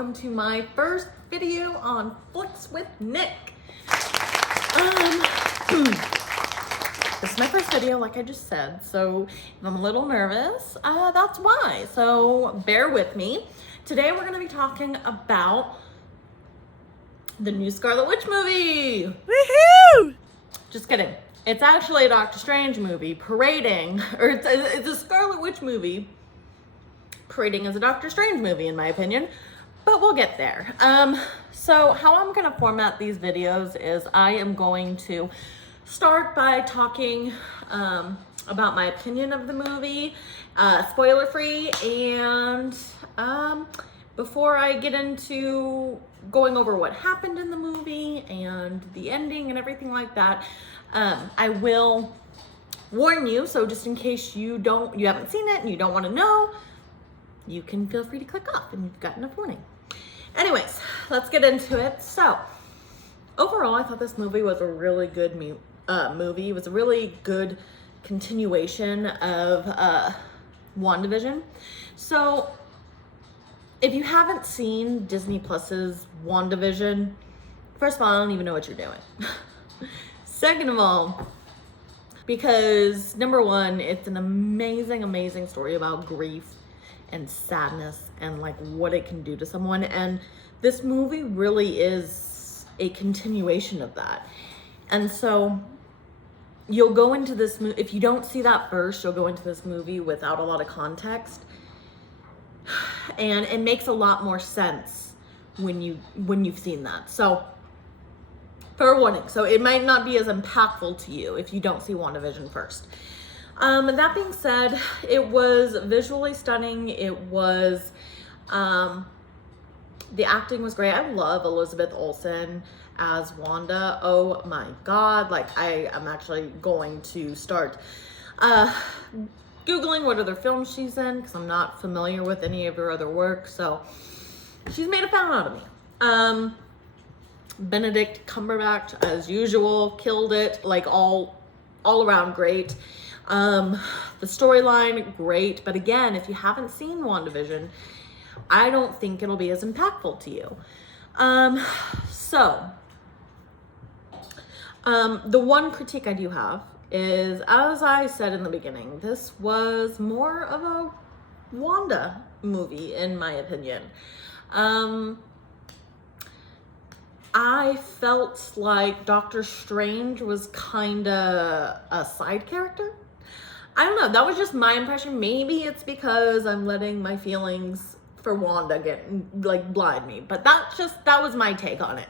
welcome to my first video on Flicks with Nick. This is my first video, like I just said, so if I'm a little nervous, that's why. So bear with me. Today we're going to be talking about the new Scarlet Witch movie. Woohoo! Just kidding. It's actually a Doctor Strange movie parading, or it's a Scarlet Witch movie parading as a Doctor Strange movie, in my opinion, but we'll get there. So how I'm going to format these videos is I am going to start by talking about my opinion of the movie, spoiler free, and before I get into going over what happened in the movie and the ending and everything like that, I will warn you, so just in case you haven't seen it and you don't want to know, you can feel free to click off and you've got enough warning. Anyways, let's get into it. So overall, I thought this movie was a really good movie. It was a really good continuation of Wandavision. So if you haven't seen Disney Plus's Wandavision, first of all, I don't even know what you're doing. Second of all, because number one, it's an amazing, amazing story about grief and sadness and like what it can do to someone. And this movie really is a continuation of that. And so you'll go into this movie, if you don't see that first, you'll go into this movie without a lot of context. And it makes a lot more sense when you've seen that. So fair warning, so it might not be as impactful to you if you don't see WandaVision first. That being said, it was visually stunning. It was, the acting was great. I love Elizabeth Olsen as Wanda. Oh my God. Like I'm actually going to start, Googling what other films she's in because I'm not familiar with any of her other work. So she's made a fan out of me. Benedict Cumberbatch, as usual, killed it. Like all around great. The storyline, great. But again, if you haven't seen WandaVision, I don't think it'll be as impactful to you. The one critique I do have is, as I said in the beginning, this was more of a Wanda movie, in my opinion. I felt like Doctor Strange was kind of a side character. I don't know, that was just my impression. Maybe it's because I'm letting my feelings for Wanda blind me, but that was my take on it.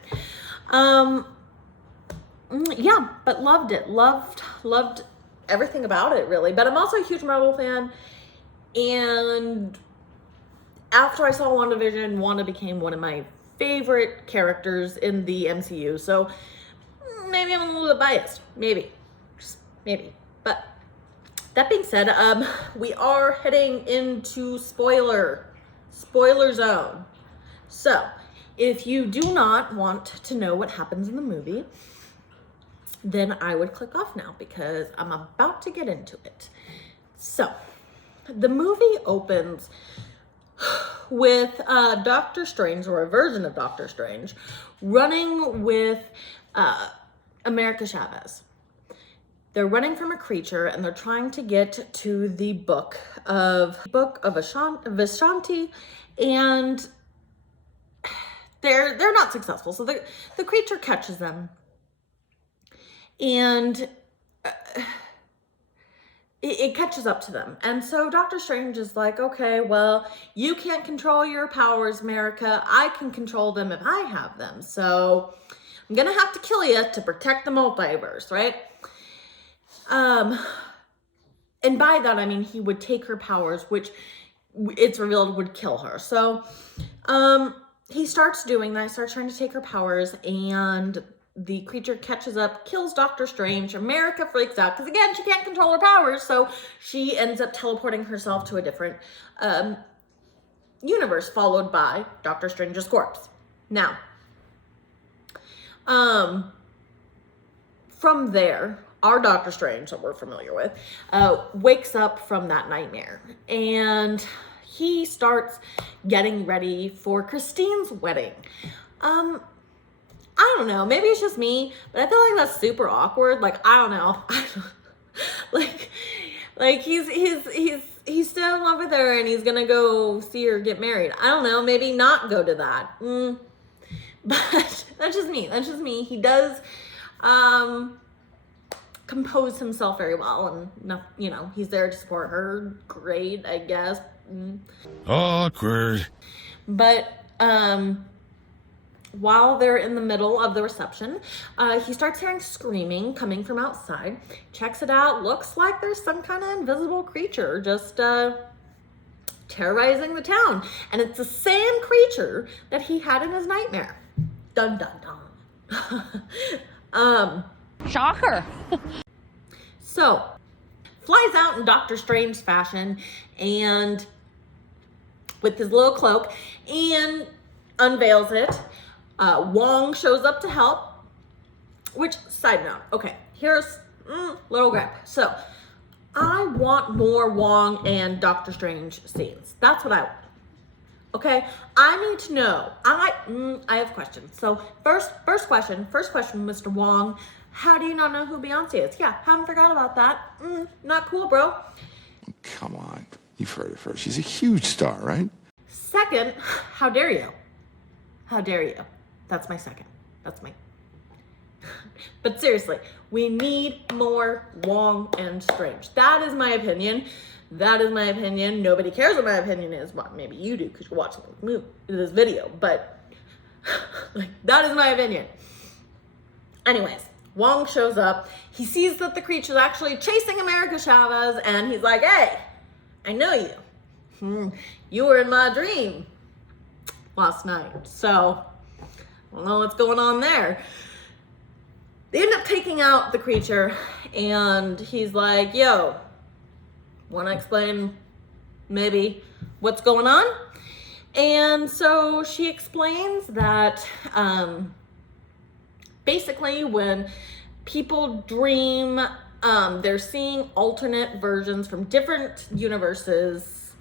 Yeah, but loved it. Loved everything about it, really. But I'm also a huge Marvel fan, and after I saw WandaVision, Wanda became one of my favorite characters in the MCU. So maybe I'm a little bit biased. Maybe. Just maybe. But that being said, we are heading into spoiler zone. So if you do not want to know what happens in the movie, then I would click off now because I'm about to get into it. So the movie opens with Doctor Strange, or a version of Doctor Strange, running with America Chavez. They're running from a creature and they're trying to get to the book of Vishanti, and they're not successful. So the creature catches them, and it catches up to them. And so Doctor Strange is like, okay, well, you can't control your powers, America. I can control them if I have them. So I'm gonna have to kill you to protect the multiverse, right? And by that, I mean, he would take her powers, which it's revealed would kill her. So he starts doing that, starts trying to take her powers, and the creature catches up, kills Doctor Strange. America freaks out because, again, she can't control her powers, so she ends up teleporting herself to a different universe, followed by Doctor Strange's corpse. Now, from there, our Doctor Strange that we're familiar with wakes up from that nightmare, and he starts getting ready for Christine's wedding. I don't know, maybe it's just me, but I feel like that's super awkward. Like, I don't know. like he's still in love with her and he's gonna go see her get married. I don't know, maybe not go to that. But that's just me. He does compose himself very well, and you know, he's there to support her. Great, I guess. Awkward. But while they're in the middle of the reception, he starts hearing screaming coming from outside. Checks it out. Looks like there's some kind of invisible creature just terrorizing the town. And it's the same creature that he had in his nightmare. Dun, dun, dun. Shocker. So, flies out in Doctor Strange fashion and with his little cloak and unveils it. Wong shows up to help, which, side note, okay, here's little gripe. So, I want more Wong and Doctor Strange scenes. That's what I want. Okay, I need to know. I have questions. So, first question, Mr. Wong. How do you not know who Beyonce is? Yeah, haven't forgot about that. Not cool, bro. Come on. You've heard of her. She's a huge star, right? Second, how dare you? How dare you? That's my second. That's my... But seriously, we need more Wong and Strange. That is my opinion. Nobody cares what my opinion is. Well, maybe you do because you're watching this video. But like, that is my opinion. Anyways, Wong shows up. He sees that the creature is actually chasing America Chavez, and he's like, hey, I know you. You were in my dream last night. So, I don't know what's going on there. They end up taking out the creature, and he's like, yo, want to explain maybe what's going on? And so she explains that basically when people dream, they're seeing alternate versions from different universes,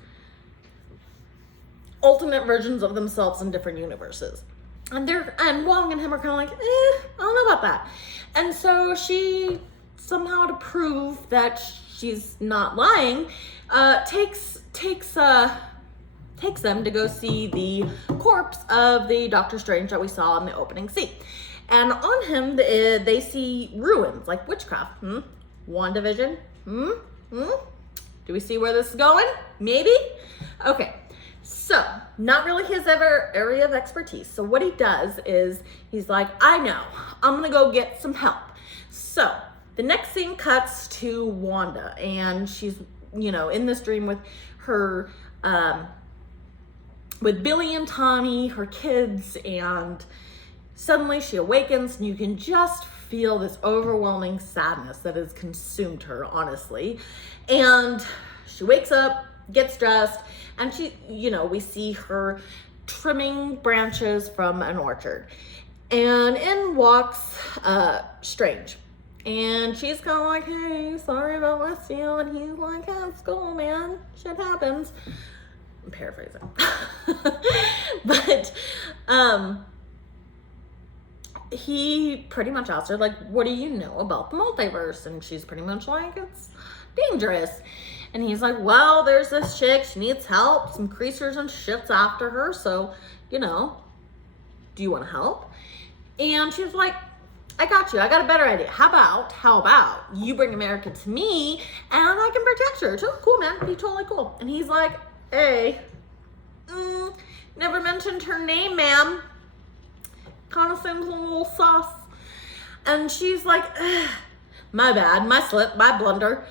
alternate versions of themselves in different universes. And Wong and him are kind of like, I don't know about that. And so she, somehow to prove that she's not lying, takes them to go see the corpse of the Doctor Strange that we saw in the opening scene. And on him, they see ruins, like witchcraft. Wandavision? Do we see where this is going? Maybe? Okay. So, not really his area of expertise. So what he does is, he's like, I know, I'm gonna go get some help. So, the next scene cuts to Wanda, and she's, you know, in this dream with her, with Billy and Tommy, her kids, and suddenly she awakens, and you can just feel this overwhelming sadness that has consumed her, honestly. And she wakes up, gets dressed, and she, you know, we see her trimming branches from an orchard. And in walks Strange. And she's kind of like, hey, sorry about last you. And he's like, yeah, it's cool, man. Shit happens. I'm paraphrasing. But he pretty much asked her, like, what do you know about the multiverse? And she's pretty much like, it's dangerous. And he's like, well, there's this chick, she needs help, some creatures and shit's after her, so, you know, do you want to help? And she's like, I got you, I got a better idea. How about you bring America to me, and I can protect her. So, cool, man, be totally cool. And he's like, hey, never mentioned her name, ma'am. Kind of seems a little sus. And she's like, my bad, my slip, my blunder.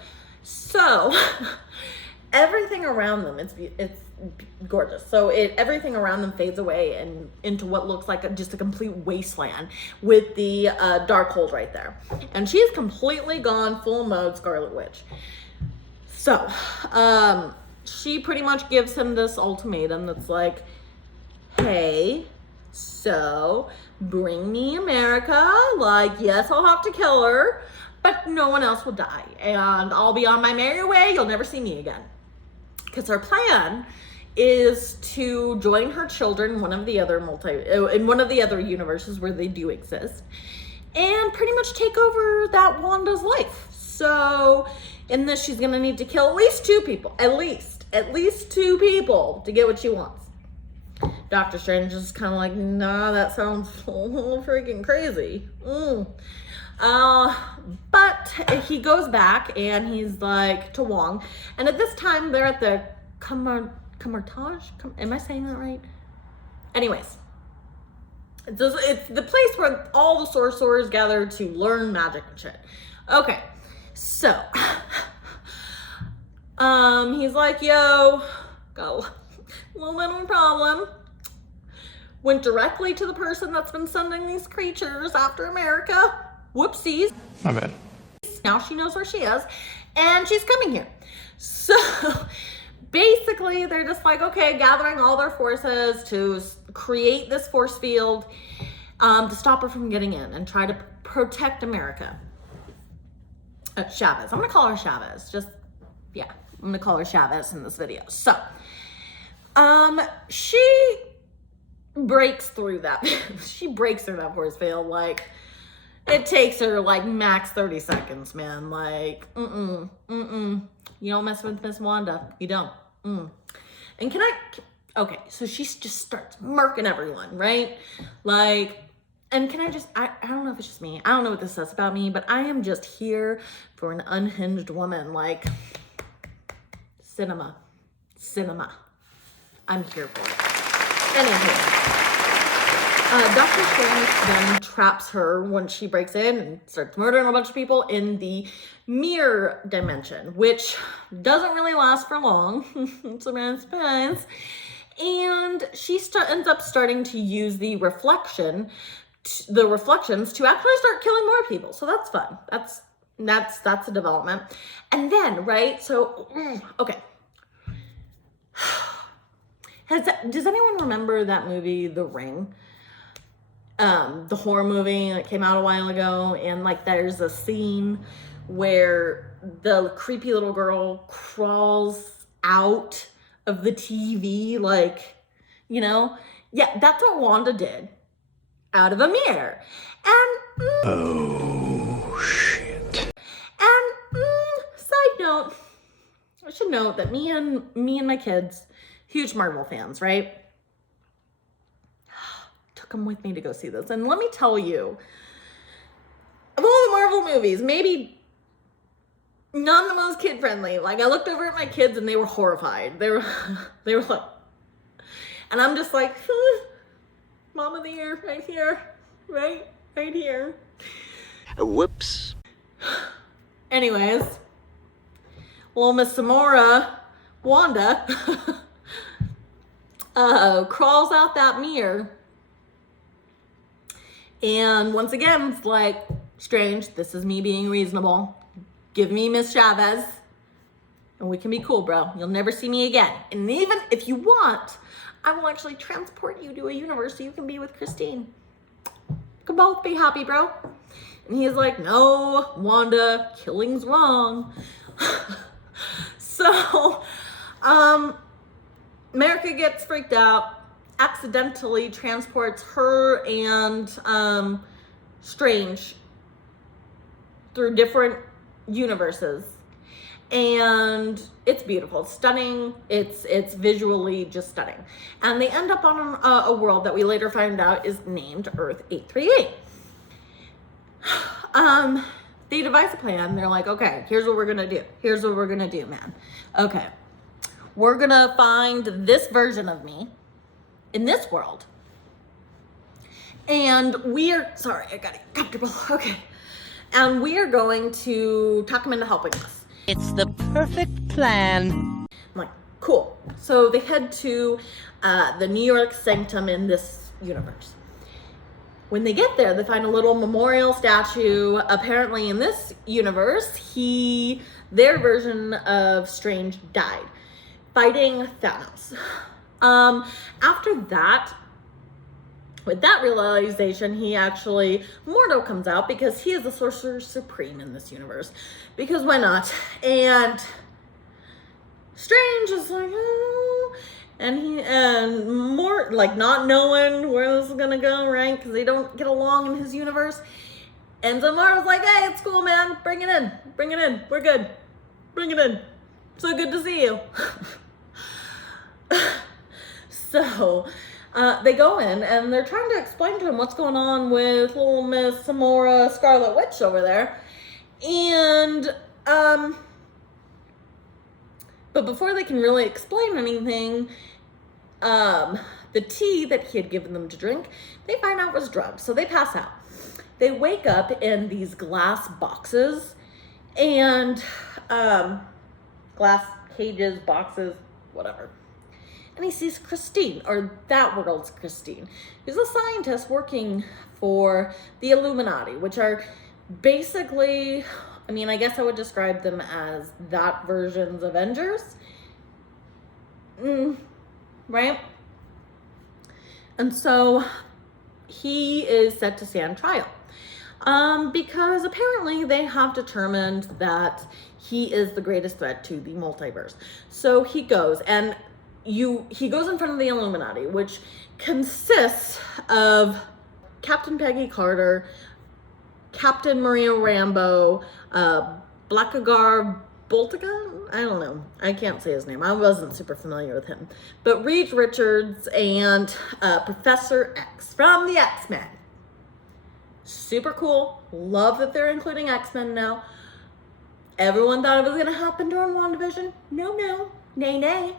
So, everything around them, it's gorgeous. So, everything around them fades away and into what looks like just a complete wasteland with the Darkhold right there. And she's completely gone full mode Scarlet Witch. So, she pretty much gives him this ultimatum that's like, hey, so bring me America. Like, yes, I'll have to kill her, but no one else will die. And I'll be on my merry way. You'll never see me again. Because her plan is to join her children in one of the other universes where they do exist, and pretty much take over that Wanda's life. So in this, she's gonna need to kill at least 2 people, at least 2 people to get what she wants. Doctor Strange is kind of like, nah, that sounds a little freaking crazy. But he goes back and he's like to Wong, and at this time they're at the Camartage. Am I saying that right? Anyways, it's the place where all the sorcerers gather to learn magic and shit. Okay, so he's like, yo, got a little bit of a problem. Went directly to the person that's been sending these creatures after America. Whoopsies. My bad. Now she knows where she is, and she's coming here. So basically, they're just like, okay, gathering all their forces to create this force field to stop her from getting in and try to protect America. Chavez. I'm going to call her Chavez. I'm going to call her Chavez in this video. So, she breaks through that. She breaks through that force field. Like, it takes her like max 30 seconds, man. Like, you don't mess with Miss Wanda. You don't. And okay, so she just starts murking everyone, right? Like, and can I don't know if it's just me. I don't know what this says about me, but I am just here for an unhinged woman. Like, cinema. I'm here for it. Anywho. Dr. Strange then traps her when she breaks in and starts murdering a bunch of people in the mirror dimension, which doesn't really last for long. It's a man surprise. And she ends up starting to use the reflections to actually start killing more people. So that's fun. That's a development. And then, right? So, okay. Does anyone remember that movie, The Ring? The horror movie that came out a while ago, and like there's a scene where the creepy little girl crawls out of the TV, like, you know? Yeah, that's what Wanda did out of a mirror. And Oh shit. And side note, I should note that me and my kids, huge Marvel fans, right? Took them with me to go see this. And let me tell you, of all the Marvel movies, maybe none the most kid friendly. Like, I looked over at my kids and they were horrified. They were like, and I'm just like, Mom of the Year, right here, right here. Whoops. Anyways, little Miss Samora, Wanda, crawls out that mirror. And once again, it's like, Strange, this is me being reasonable. Give me Miss Chavez, and we can be cool, bro. You'll never see me again. And even if you want, I will actually transport you to a universe so you can be with Christine. You can both be happy, bro. And he's like, no, Wanda, killing's wrong. So, America gets freaked out, accidentally transports her and Strange through different universes, and it's beautiful, it's stunning, it's visually just stunning, and they end up on a world that we later find out is named Earth 838. They devise a plan. They're like, okay, here's what we're gonna do, man. Okay, we're gonna find this version of me in this world, and sorry, I gotta get comfortable. Okay, and we are going to talk him into helping us. It's the perfect plan. I'm like, cool. So they head to the New York Sanctum in this universe. When they get there, they find a little memorial statue. Apparently in this universe, their version of Strange died fighting Thanos. After that, with that realization, Mordo comes out because he is the Sorcerer Supreme in this universe. Because why not? And Strange is like, oh. and more like not knowing where this is gonna go, right? Because they don't get along in his universe. And so Marvel's like, hey, it's cool, man. Bring it in. We're good. Bring it in. So good to see you. So they go in and they're trying to explain to him what's going on with little Miss Samora Scarlet Witch over there. And but before they can really explain anything, the tea that he had given them to drink, they find out was drugged. So they pass out. They wake up in these glass boxes and glass cages, boxes, whatever. And he sees Christine, or that world's Christine, who's a scientist working for the Illuminati, which are basically, I mean, I guess I would describe them as that version's Avengers. Right? And so he is set to stand trial. Because apparently they have determined that he is the greatest threat to the multiverse. So he goes and he goes in front of the Illuminati, which consists of Captain Peggy Carter, Captain Maria Rambeau, Blackagar Boltaga? I don't know. I can't say his name. I wasn't super familiar with him. But Reed Richards and Professor X from the X-Men. Super cool. Love that they're including X-Men now. Everyone thought it was going to happen during Wandavision. No. Nay.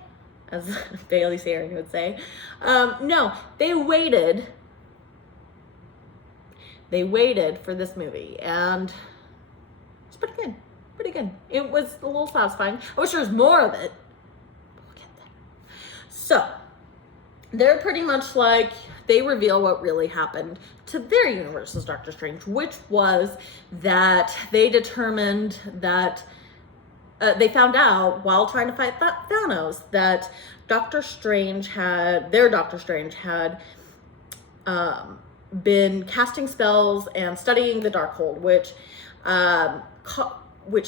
As Bailey Sarian would say. No, they waited. They waited for this movie, and it's pretty good. It was a little satisfying. I wish there was more of it. We'll get there. So, they're pretty much like, they reveal what really happened to their universe as Doctor Strange, which was that they determined that they found out while trying to fight Thanos that Doctor Strange had been casting spells and studying the Darkhold, which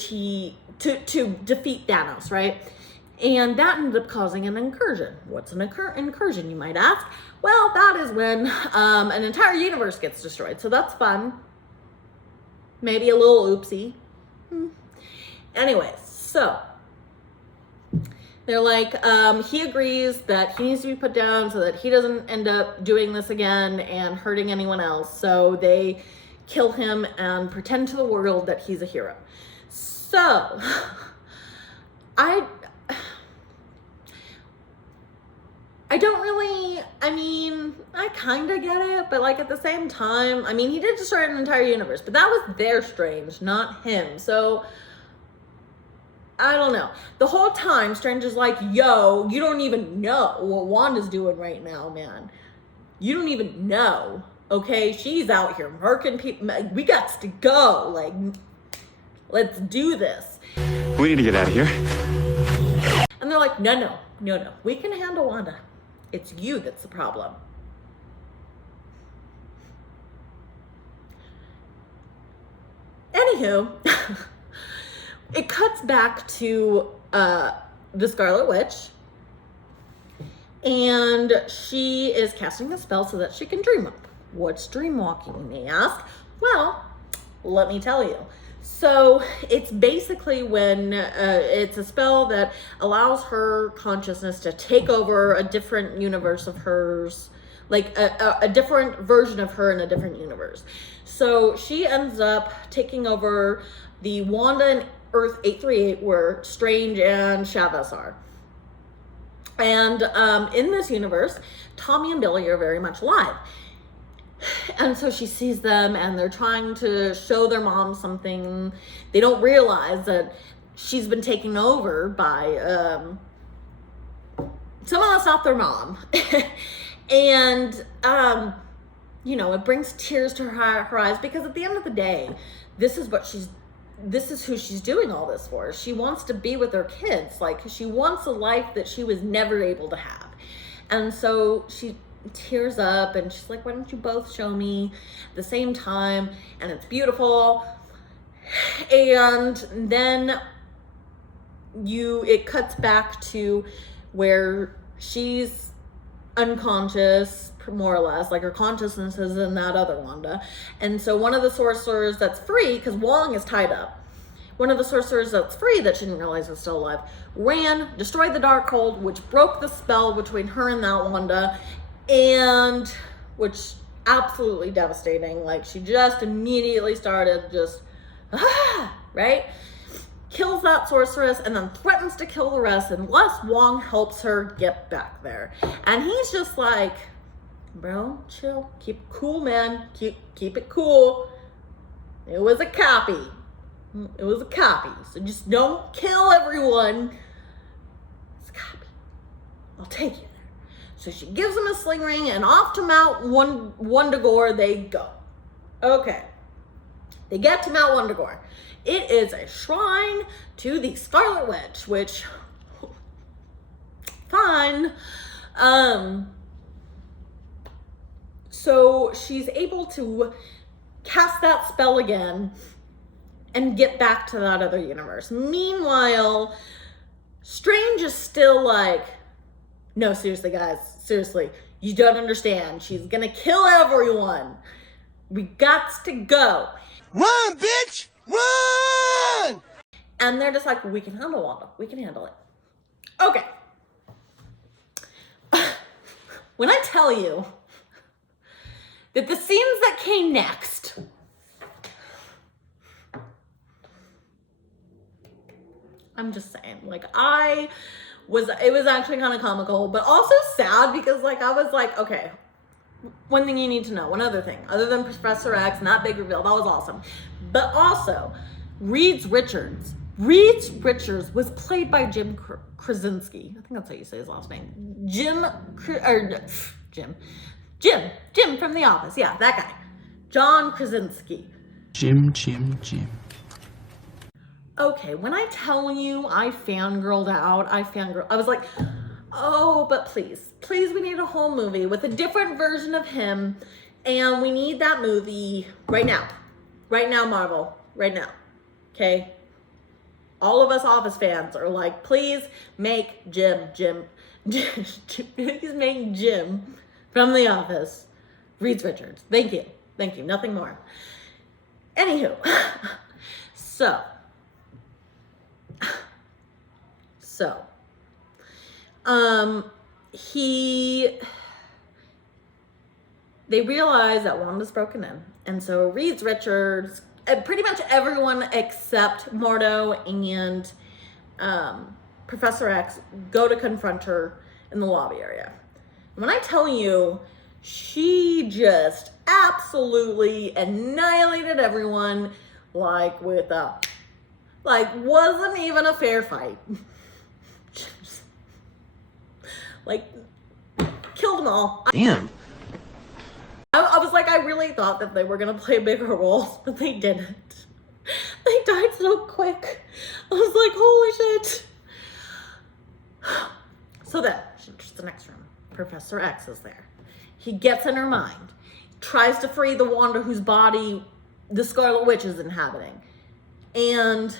he to defeat Thanos, right? And that ended up causing an incursion. What's an incursion, you might ask? Well, that is when an entire universe gets destroyed. So that's fun. Maybe a little oopsie. Anyways, so they're like, he agrees that he needs to be put down so that he doesn't end up doing this again and hurting anyone else. So they kill him and pretend to the world that he's a hero. So I don't really, I mean, I kind of get it, but like at the same time, I mean, he did destroy an entire universe, but that was their Strange, not him. So I don't know. The whole time, Strange is like, yo, you don't even know what Wanda's doing right now, man. You don't even know, okay? She's out here murking people. We got to go. Like, let's do this. We need to get out of here. And they're like, no. We can handle Wanda. It's you that's the problem. Anywho, it cuts back to the Scarlet Witch, and she is casting the spell so that she can dream up. What's dreamwalking, you may ask? Well, let me tell you. So it's basically when it's a spell that allows her consciousness to take over a different universe of hers, like a different version of her in a different universe. So she ends up taking over the Wanda and Earth 838 where Strange and Chavez are. And in this universe, Tommy and Billy are very much alive. And so she sees them and they're trying to show their mom something. They don't realize that she's been taken over by someone that's not their mom. And, you know, it brings tears to her eyes because at the end of the day, this is who she's doing all this for. She wants to be with her kids. Like, she wants a life that she was never able to have. And so she tears up and she's like, why don't you both show me at the same time? And it's beautiful. And then it cuts back to where she's unconscious, more or less. Like, her consciousness is in that other Wanda. And so one of the sorcerers that's free, because Wong is tied up, one of the sorcerers that's free that she didn't realize was still alive, ran, destroyed the Darkhold, which broke the spell between her and that Wanda, and which absolutely devastating. Like, she just immediately started just, right? Kills that sorceress and then threatens to kill the rest unless Wong helps her get back there. And he's just like, bro, chill, keep it cool, man. Keep it cool. It was a copy. It was a copy. So just don't kill everyone. It's a copy. I'll take you there. So she gives him a sling ring, and off to Mount Wundagore they go. Okay. They get to Mount Wundagore. It is a shrine to the Scarlet Witch, which, fine. So she's able to cast that spell again and get back to that other universe. Meanwhile, Strange is still like, no, seriously, guys, seriously, you don't understand. She's gonna kill everyone. We gots to go. Run, bitch! Run! And they're just like, we can handle Wanda. We can handle it. Okay. When I tell you that the scenes that came next, I'm just saying, like, it was actually kind of comical, but also sad, because like, I was like, okay, one thing you need to know, one other thing, other than Professor X and that big reveal, that was awesome. But also, Reed Richards was played by Jim Krasinski. I think that's how you say his last name. Jim from The Office. Yeah, that guy. John Krasinski. Jim. Okay, when I tell you I fangirled out, I was like, oh, but please, we need a whole movie with a different version of him, and we need that movie right now. Right now, Marvel. Right now. Okay? All of us Office fans are like, please make please make Jim from The Office Reed Richards. Thank you. Nothing more. Anywho, they realize that Wanda's broken in, and so Reed Richards, pretty much everyone except Mordo and Professor X go to confront her in the lobby area. When I tell you, she just absolutely annihilated everyone, like wasn't even a fair fight. Like, killed them all. Damn. I was like, I really thought that they were gonna play bigger roles, but they didn't. They died so quick. I was like, holy shit. So then, she enters the next room. Professor X is there. He gets in her mind, tries to free the Wanda whose body the Scarlet Witch is inhabiting. And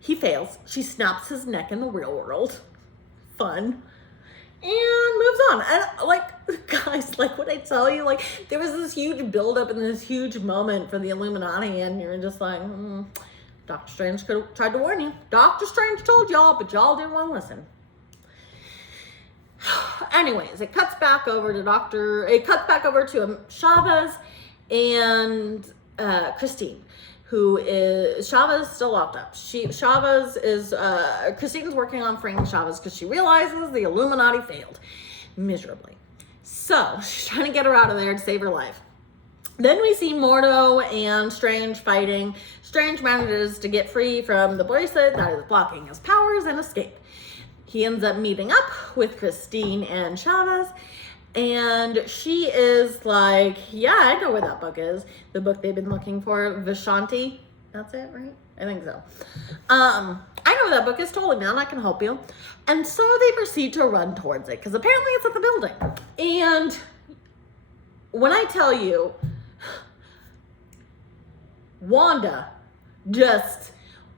he fails. She snaps his neck in the real world. Fun. And moves on. And like, guys, like what I tell you, like there was this huge buildup and this huge moment for the Illuminati, and you're just like, Doctor Strange could have tried to warn you. Doctor Strange told y'all, but y'all didn't want to listen. Anyways, it cuts back over to Chavez and Christine, who is, Chavez still locked up. Christine's working on freeing Chavez because she realizes the Illuminati failed miserably. So she's trying to get her out of there to save her life. Then we see Mordo and Strange fighting. Strange manages to get free from the bracelet that is blocking his powers and escape. He ends up meeting up with Christine and Chavez, and she is like, yeah, I know where that book is. The book they've been looking for, Vishanti. That's it, right? I think so. I know where that book is. Totally, man. I can help you. And so they proceed to run towards it, because apparently it's at the building. And when I tell you, Wanda just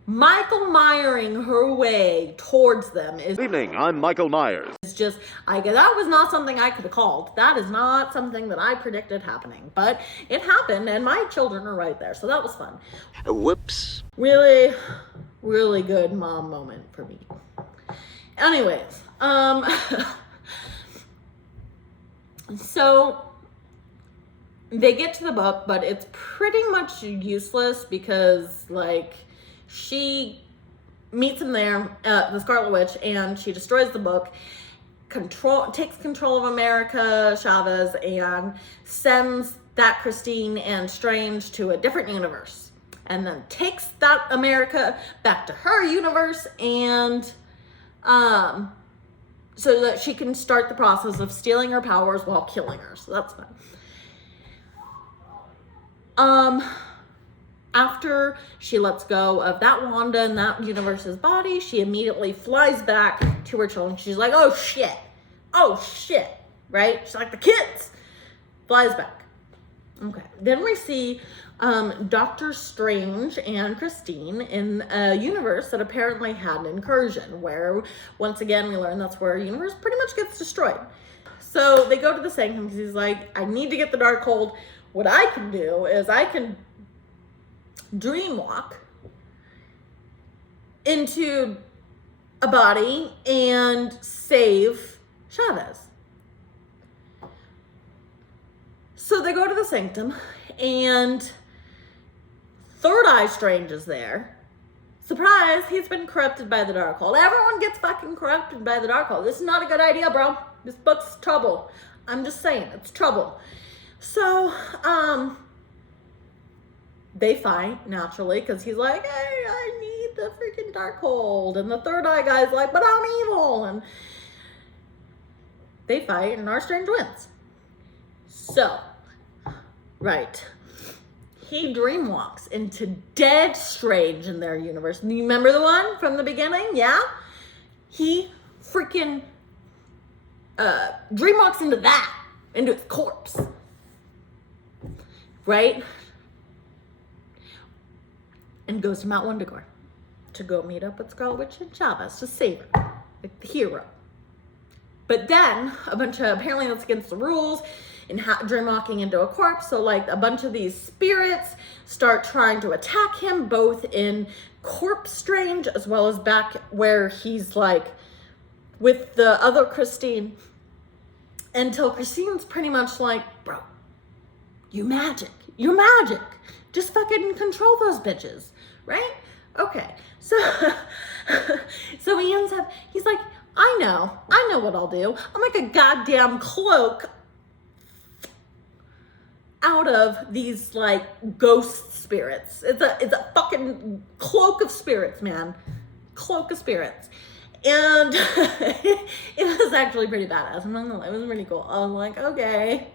Michael Myering her way towards them is Evening, I'm Michael Myers. just, that was not something I could have called. That is not something that I predicted happening, but it happened and my children are right there. So that was fun. Whoops. Really, really good mom moment for me. Anyways, so they get to the book, but it's pretty much useless because, like, she meets him there, the Scarlet Witch, and she destroys the book, takes control of America, Chavez, and sends that Christine and Strange to a different universe, and then takes that America back to her universe, and so that she can start the process of stealing her powers while killing her. So that's fun. After she lets go of that Wanda and that universe's body, she immediately flies back to her children. She's like, oh shit, right? She's like, the kids. Flies back. Okay. Then we see Doctor Strange and Christine in a universe that apparently had an incursion, where once again we learn that's where our universe pretty much gets destroyed. So they go to the Sanctum because he's like, I need to get the Darkhold. What I can do is I can dreamwalk into a body and save Chavez. So they go to the Sanctum, and Third Eye Strange is there. Surprise, he's been corrupted by the Darkhold. Everyone gets fucking corrupted by the Darkhold. This is not a good idea, bro. This book's trouble. I'm just saying, it's trouble. So, they fight, naturally, because he's like, hey, I need the freaking Darkhold. And the Third Eye guy's like, but I'm evil. And they fight, and our Strange wins. So, right. He dreamwalks into dead Strange in their universe. Do you remember the one from the beginning? Yeah? He freaking dreamwalks into his corpse. Right? And goes to Mount Wundagore to go meet up with Scarlet Witch and Chavez to save her, like the hero. But then apparently that's against the rules in dreamwalking into a corpse. So like a bunch of these spirits start trying to attack him, both in Corpse Strange as well as back where he's like with the other Christine, until Christine's pretty much like, bro, you're magic. Just fucking control those bitches, right? Okay, so he ends up, he's like, I know what I'll do. I'll make a goddamn cloak out of these like ghost spirits. It's a fucking cloak of spirits, man. Cloak of spirits. And it was actually pretty badass. I'm not gonna lie, it was pretty cool. I was like, okay.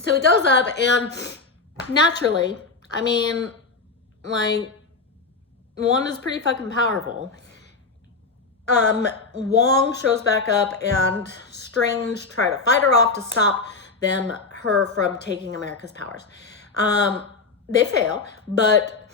So it goes up, and naturally, I mean, like, Wanda's pretty fucking powerful. Wong shows back up, and Strange try to fight her off to stop her from taking America's powers. They fail, but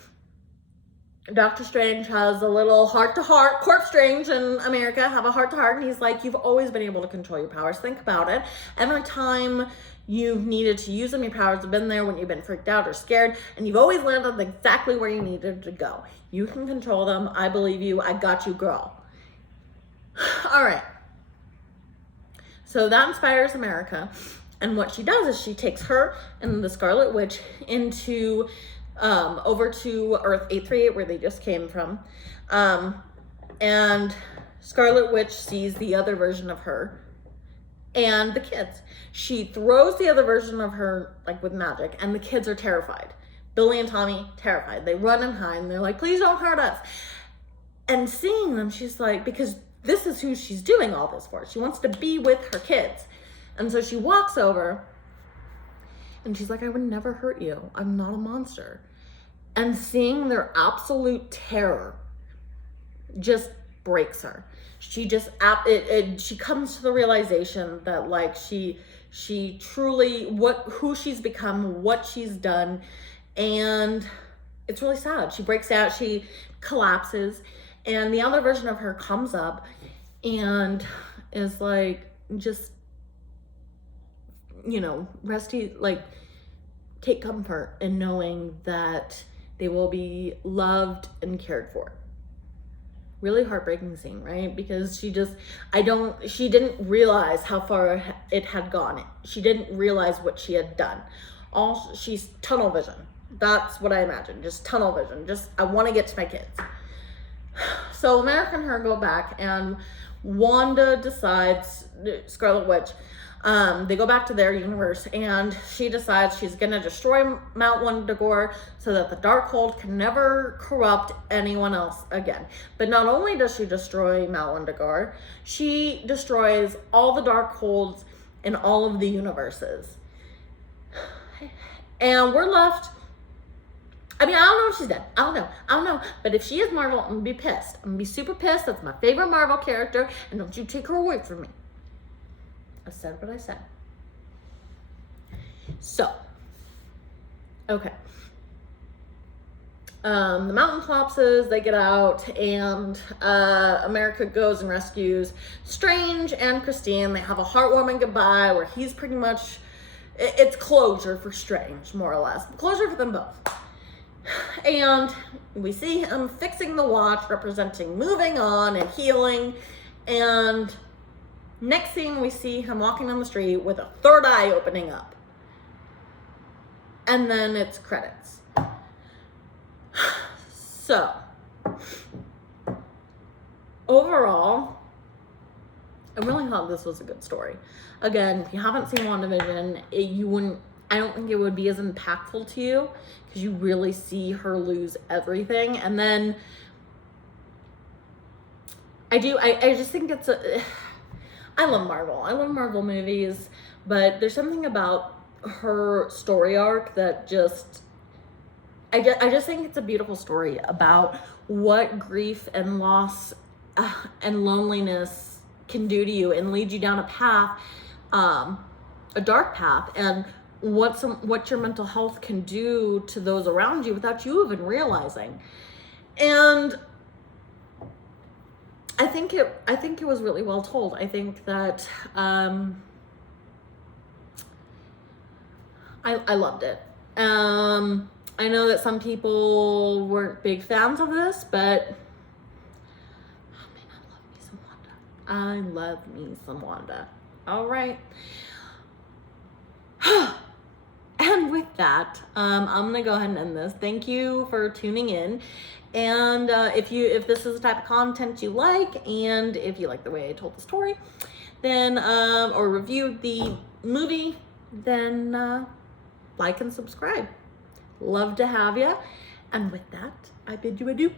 Doctor Strange has a little heart-to-heart. Corpse Strange and America have a heart-to-heart, and he's like, you've always been able to control your powers. Think about it. Every time you've needed to use them, your powers have been there when you've been freaked out or scared, and you've always landed exactly where you needed to go. You can control them. I believe you. I got you, girl. All right. So that inspires America, and what she does is she takes her and the Scarlet Witch into over to Earth 838, where they just came from, and Scarlet Witch sees the other version of her and the kids. She throws the other version of her like with magic, and the kids are terrified. Billy and Tommy, terrified. They run and hide, and they're like, please don't hurt us. And seeing them, she's like, because this is who she's doing all this for. She wants to be with her kids. And so she walks over, and she's like, I would never hurt you. I'm not a monster. And seeing their absolute terror just breaks her. She just, she comes to the realization that like she truly, who she's become, what she's done, and it's really sad. She breaks out, she collapses, and the other version of her comes up and is like, just, you know, like, take comfort in knowing that they will be loved and cared for. Really heartbreaking scene, right? Because she didn't realize how far it had gone. She didn't realize what she had done. She's tunnel vision. That's what I imagine, just tunnel vision. Just, I want to get to my kids. So America and her go back, and Wanda decides, Scarlet Witch, they go back to their universe, and she decides she's gonna destroy Mount Wundagore so that the Darkhold can never corrupt anyone else again. But not only does she destroy Mount Wundagore, she destroys all the Darkholds in all of the universes. And we're left, I mean, I don't know if she's dead. I don't know. But if she is Marvel, I'm gonna be pissed. I'm gonna be super pissed. That's my favorite Marvel character, and don't you take her away from me. I said what I said. So, okay. The mountain collapses, they get out, and America goes and rescues Strange and Christine. They have a heartwarming goodbye where he's pretty much, it's closure for Strange, more or less. Closure for them both. And we see him fixing the watch, representing moving on and healing. And next thing, we see him walking down the street with a third eye opening up. And then it's credits. So, overall, I really thought this was a good story. Again, if you haven't seen WandaVision, I don't think it would be as impactful to you, because you really see her lose everything. And then I just think I love Marvel. I love Marvel movies, but there's something about her story arc that I just think it's a beautiful story about what grief and loss and loneliness can do to you and lead you down a path, a dark path, and what your mental health can do to those around you without you even realizing. And I think it was really well told. I think that I loved it. I know that some people weren't big fans of this, but oh man, I love me some Wanda. I love me some Wanda. All right. And with that, I'm gonna go ahead and end this. Thank you for tuning in. And if this is the type of content you like, and if you like the way I told the story, then or reviewed the movie, then like and subscribe. Love to have you. And with that, I bid you adieu.